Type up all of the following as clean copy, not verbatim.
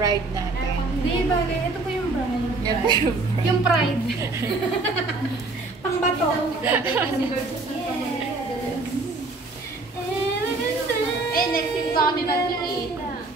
bride natin. Hindi, bagay. Ito po yung bride. Yan po yung bride. Yung pride. Pangbato. Next week pa kami mag-iita.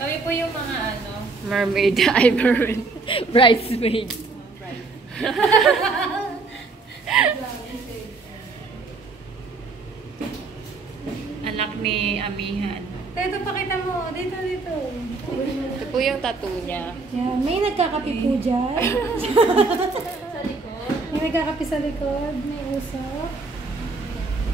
Kami po yung mga ano. Mermaid, ay mermaid. Bridesmaid. Anak ni Amihan. Dito, pakita mo. Dito. Ito po yung tattoo niya. Yan. May nagkakapi po dyan. Sa likod. May nagkakapi sa likod. May usok.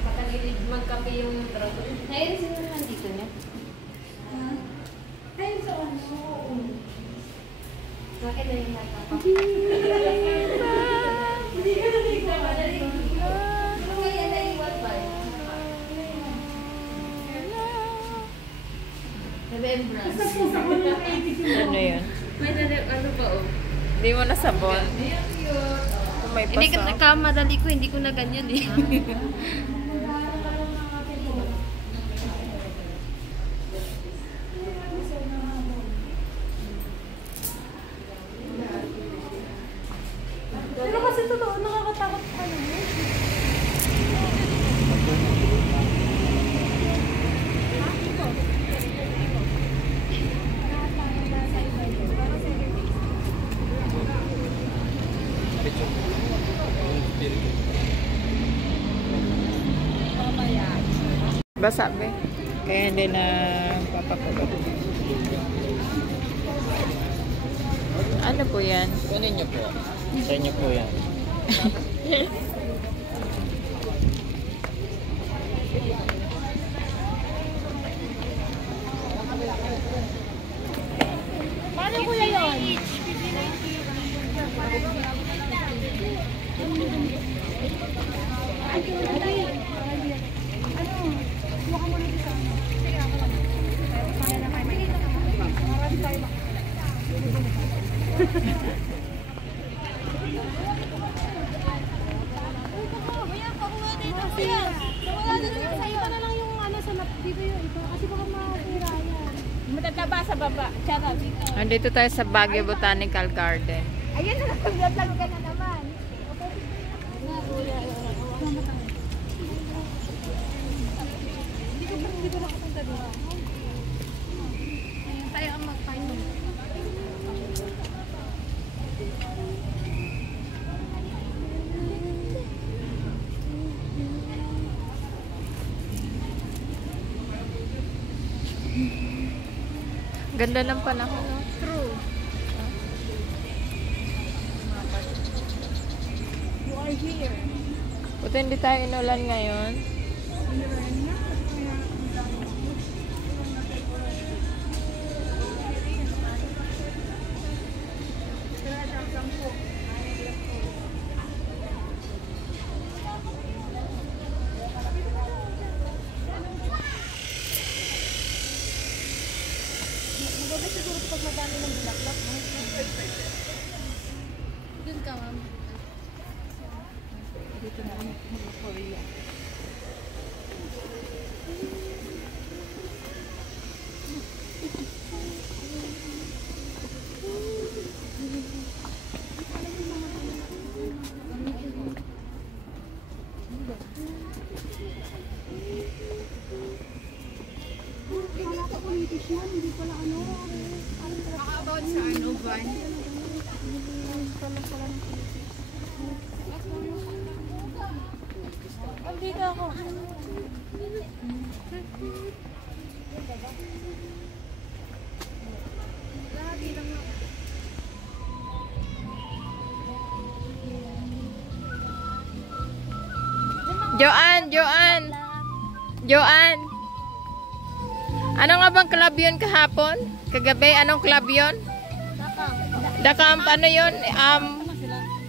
Patagilid magkape yung dragon. Ayun, sino naman dito niya? Ayun sa ano. Bakit na yung nagkakape? Hindi ka na nagkakapi. Ano kaya na yung what ba? Remembrance. Ano yun? May ano pa oh. Hindi mo nasabon. Kung may Hindi paso. ka madali ko, hindi ko na ganyan eh. Pero kasi totoo, nakakatakot ka na. Basa ba? Kaya hindi na papakulot. Ano po yan? Kunin niyo po. Sa inyo po yan. Paano kuya yun? Matataba sa baba. Charot. Andito tayo sa Baguio Botanical Garden. Ayun na, naglago ka na naman. Hindi ko nakapunta doon. Ayun, tayo ang mag-find. Ganda ng panahon, no? True. You are here. Buti hindi tayo inulan ngayon. Maganda siguro pag madami ng bulaklak, no? Dun ka, ma'am. Dito na kami mag-Korea. About sa ano, van? Andito ako. Joanne! Ano nga bang club yun kahapon? Kagabi, anong club yun? Dakam. Ano yun?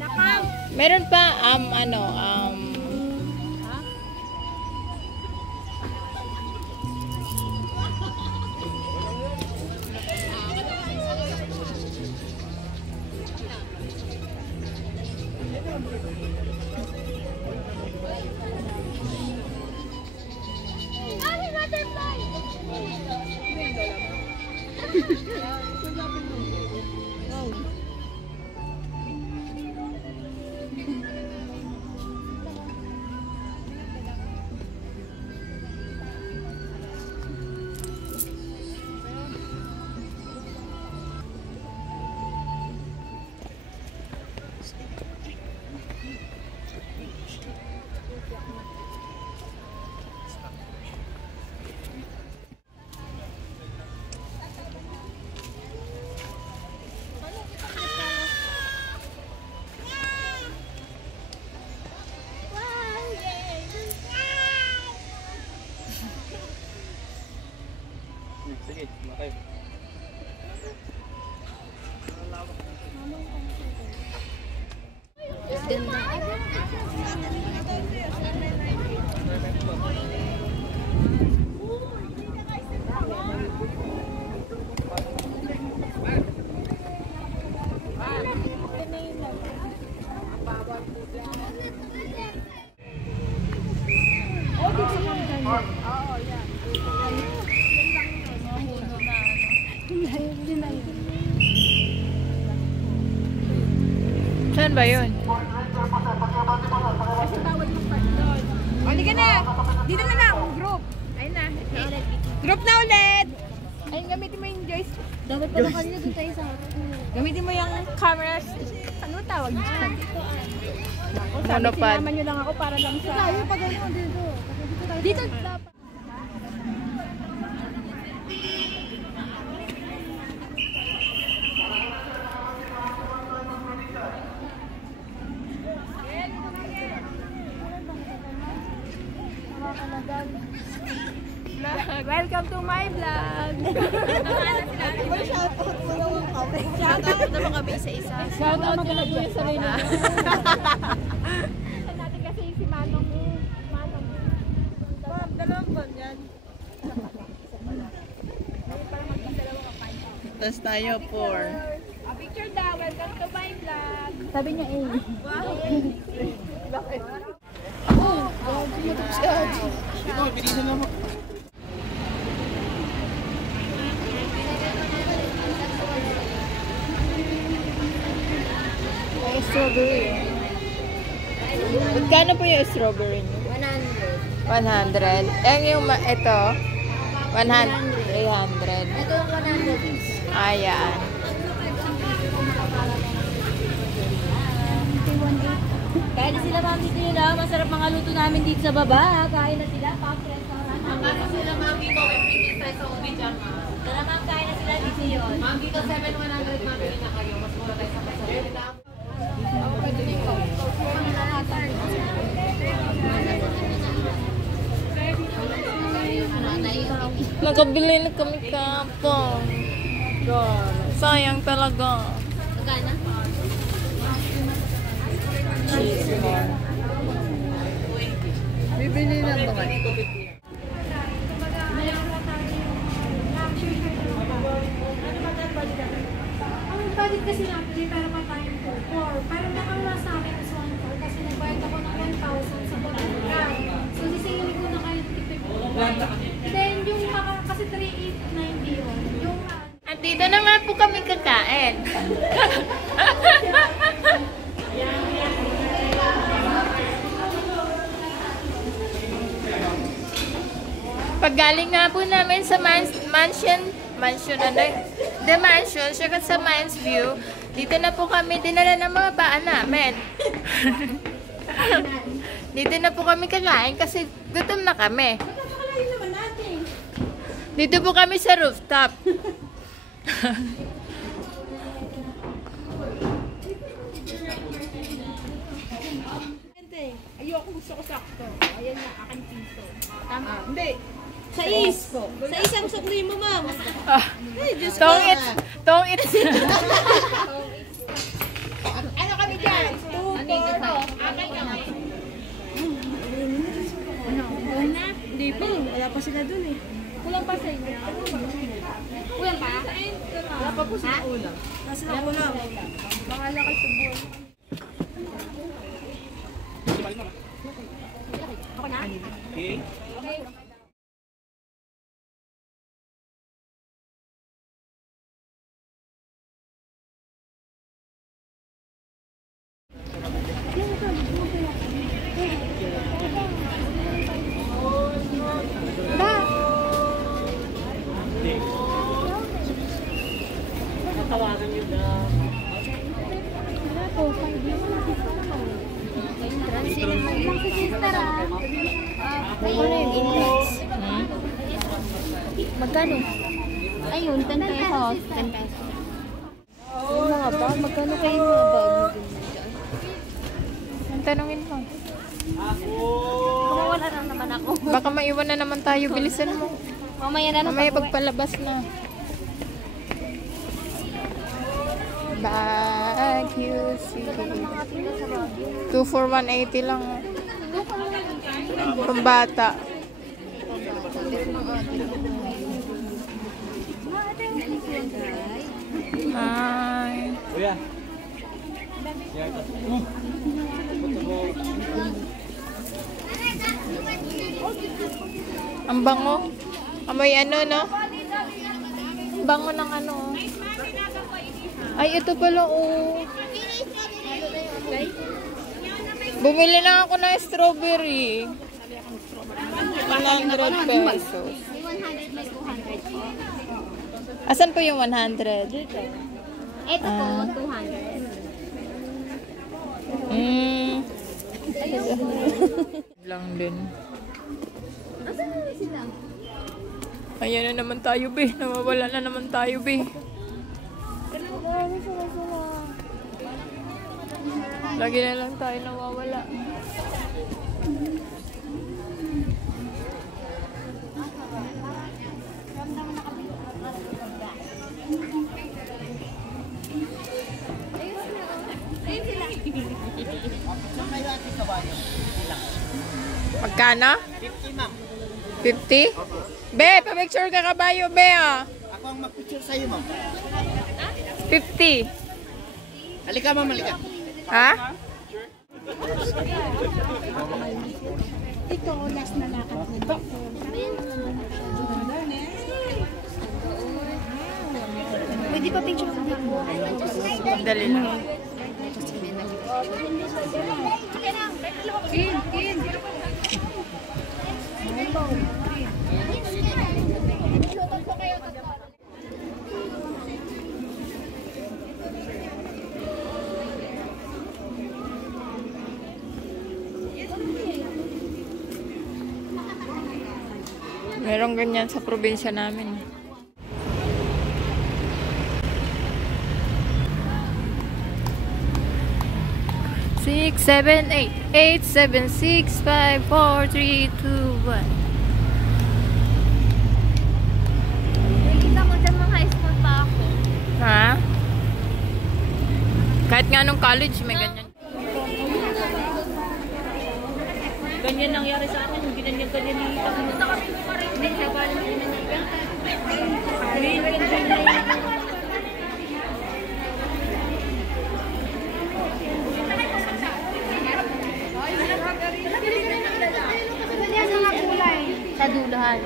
Dakam. Meron pa, Ganda. Saan ba yun? Halika na! Dito na lang! Group! Ayun na. Group na ulit! Ayun, gamitin mo yung Joyce. Dapat pala kanina doon tayo sa Gamitin mo yung camera. Ano tawag dyan? Ako, sabi, Monopod. sinama nyo lang ako para lang sa... tayo pag ano dito. Dito dapat. Welcome to my vlog! Shoutout naman kami isa-isa. Shoutout ka na po yung sarili mo. Natin kasi si Manong. Ma'am, dalawang buwan yan. Tapos tayo for... Picture daw. Welcome to my vlog. Sabi niya eh. May strawberry. Magkano po yung strawberry niyo? 100. 100. Yung ito? 100. 300. Ito 100. Ayan. Kain na sila ma'am dito yun ah. Masarap mga luto namin dito sa baba. Kain na sila. Pa-restaurant. Kain na sila ma'am dito. Tara ma'am, kain na sila dito yun. Ma'am dito 7,100 ma'am. Yun na kayo. Mas mura tayo sa pasalita. Nakabili na kami kapon. Sayang talaga. Magana? Cheese more. Bibili na ba kayo? Ang budget kasi natin, pero pa tayong 4. Pero nakawala sa akin is 1,400 kasi nagbayad ako ng 1,000 sa Bulacan. So, sisingilin ko na kayo ng tipid ko. Then, yung kasi 3,890 yun. Yung Andito na nga po kami kakain. Paggaling nga po namin sa mansion ano, the mansion, saka sa Mines View, dito na po kami dinala ng mga paan namin. Dito na po kami kakain kasi gutom na kami. Dito po kami sa rooftop. Ayoko, gusto ko sakto. Ayan na, akin piso. Tama. Hindi. Sa isang sukli mo ma'am. Tong it. Ano kami dyan? 2, 4. Akin kami. Ano? Hindi pa. Wala pa sila dun eh. Kulang pa sa inyo. Kulang pa? Wala pa po sila ulam. Nasa na ulam. Bahala ka sa buwan. Ako na? Okay. Tawagan nyo na. Magkano? Ayun, 10 pesos. 10 pesos. Yung mga bag, magkano kayo yung mga bag? Ang tanongin mo. Kumawala na naman ako. Baka maiwan na naman tayo. Bilisan mo. Mamaya na Mamaya pagpalabas na. Bag. QC. 2 for 180 lang. Pambata. Hi. Kuya. Ang bango. Amoy ano, no? Bango ng ano. Ay, ito pala, oh. Bumili lang ako ng strawberry. 100 pesos. Asan po yung 100? Ito po, 200. Lang din. Ayan na naman tayo, be. Nawawala na naman tayo, be. Lagi na lang tayo nawawala. Magkano? 50, ma'am. 50? Be, pa-picture ka kabayo, be, ah. Ako ang mag-picture sa'yo, ma'am. 50. Halika, ma'am, halika. Ha? Ito, last na lakad nito. Pwede pa picture ko dito. Dali lang. Merong ganyan sa probinsya namin. 6, 7, 8, 8, 7, 6, 5, 4, 3, 2, 1. Nakikita ko dyan mga high school pa ako. Ha? Kahit nga nung college, may ganyan. Ganyan nangyari sa akin, yung ganyan ni Punta kami mo pa rin. Hindi, sa balang pinanigan. Sa Dulahan.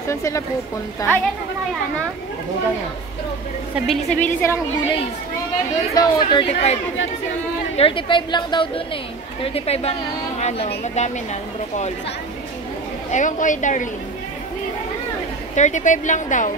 Saan sila pupunta? Ay, ano ba kaya na? Sabili silang gulay. Doon daw, 35. 35 lang daw dun eh. 35 ang ano, madami na, broccoli. Ewan ko kay Darlene. 35 lang daw.